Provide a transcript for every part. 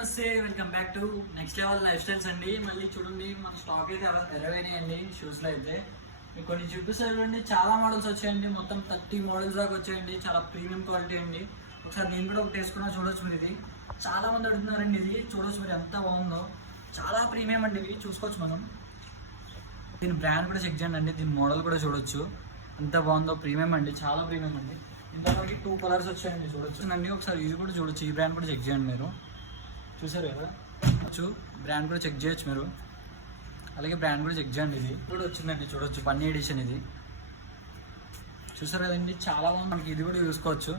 నమస్తే, welcome back to next level life styles అండి. మళ్ళీ చూడండి మన స్టాక్ అయితే ఎరవైనాయండి. షూస్లో అయితే మీకు కొన్ని చూపిస్తారండి. చాలా మోడల్స్ వచ్చాయండి, మొత్తం 30 మోడల్స్ దాకా వచ్చాయండి. చాలా ప్రీమియం క్వాలిటీ అండి. ఒకసారి నేను కూడా ఒకటి వేసుకున్నా చూడొచ్చు మీరు. ఇది చాలా మంది అడుగుతున్నారండి, ఇది చూడొచ్చు మీరు ఎంత బాగుందో. చాలా ప్రీమియం అండి, ఇవి చూసుకోవచ్చు మనం. దీని బ్రాండ్ కూడా చెక్ చేయండి అండి, దీని మోడల్ కూడా చూడొచ్చు ఎంత బాగుందో. ప్రీమియం అండి, చాలా ప్రీమియం అండి. ఇంతవరకు 2 కలర్స్ వచ్చాయండి, చూడొచ్చు అండి. ఒకసారి ఇది కూడా చూడొచ్చు, ఈ బ్రాండ్ కూడా చెక్ చేయండి మీరు. చూసారు కదా, బ్రాండ్ కూడా చెక్ చేయొచ్చు మీరు. అలాగే బ్రాండ్ కూడా చెక్ చేయండి. ఇది కూడా వచ్చిందండి, చూడొచ్చు. బన్నీ ఎడిషన్ ఇది, చూసారు కదండి. చాలా బాగుంది. మనకి ఇది కూడా చూసుకోవచ్చు,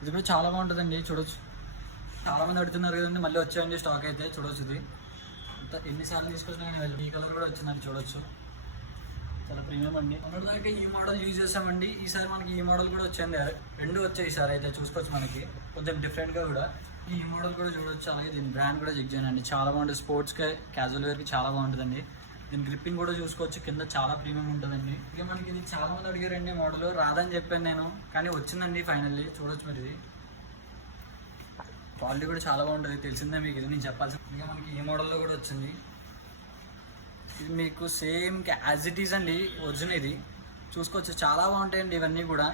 ఇది కూడా చాలా బాగుంటుందండి, చూడొచ్చు. చాలా మంది అడుగుతున్నారు కదండి, మళ్ళీ వచ్చాయండి స్టాక్ అయితే. చూడొచ్చు ఇది అంతా ఎన్నిసార్లు తీసుకొచ్చినా కానీ ఈ కలర్ కూడా వచ్చిందండి, చూడొచ్చు. చాలా ప్రీమియం అండి. మొన్నటిదాకా ఈ మోడల్ యూజ్ చేసామండి, ఈసారి మనకి ఈ మోడల్ కూడా వచ్చింది. 2 వచ్చాయి ఈసారి అయితే, చూసుకోవచ్చు. మనకి కొంచెం డిఫరెంట్గా కూడా ఈ మోడల్ కూడా చూడొచ్చు. అలాగే దీని బ్రాండ్ కూడా చెక్ చేయండి. చాలా బాగుంటుంది, స్పోర్ట్స్కి క్యాజువల్ వేర్కి చాలా బాగుంటుందండి. దీని గ్రిప్పింగ్ కూడా చూసుకోవచ్చు, కింద చాలా ప్రీమియం ఉంటుందండి. ఇక మనకి ఇది చాలా మంది అడిగారండి మోడల్, రాదని చెప్పాను నేను, కానీ వచ్చిందండి ఫైనల్లీ. చూడొచ్చు మీరు. ఇది క్వాలిటీ కూడా చాలా బాగుంటుంది, తెలిసిందే మీకు, ఇది నేను చెప్పాల్సింది. ఇక మనకి ఈ మోడల్లో కూడా వచ్చింది. ఇది మీకు సేమ్ యాజ్ ఇట్ ఈజ్ అండి, ఒరిజినల్. ఇది చూసుకోవచ్చు, చాలా బాగుంటాయండి ఇవన్నీ కూడా.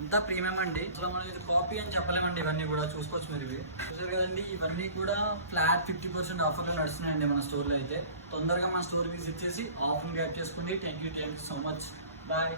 అంతా ప్రీమియం అండి. అసలు మనం ఇది కాపీ అని చెప్పలేమండి, ఇవన్నీ కూడా చూసుకోవచ్చు మీరు. ఇవి చూసారు కదండి, ఇవన్నీ కూడా ఫ్లాట్ 50% ఆఫర్లో నడుస్తున్నాయండి మన స్టోర్లో అయితే. తొందరగా మన స్టోర్ విజిట్ చేసి ఆఫర్ని గ్రాప్ చేసుకోండి. Thank you so much, bye.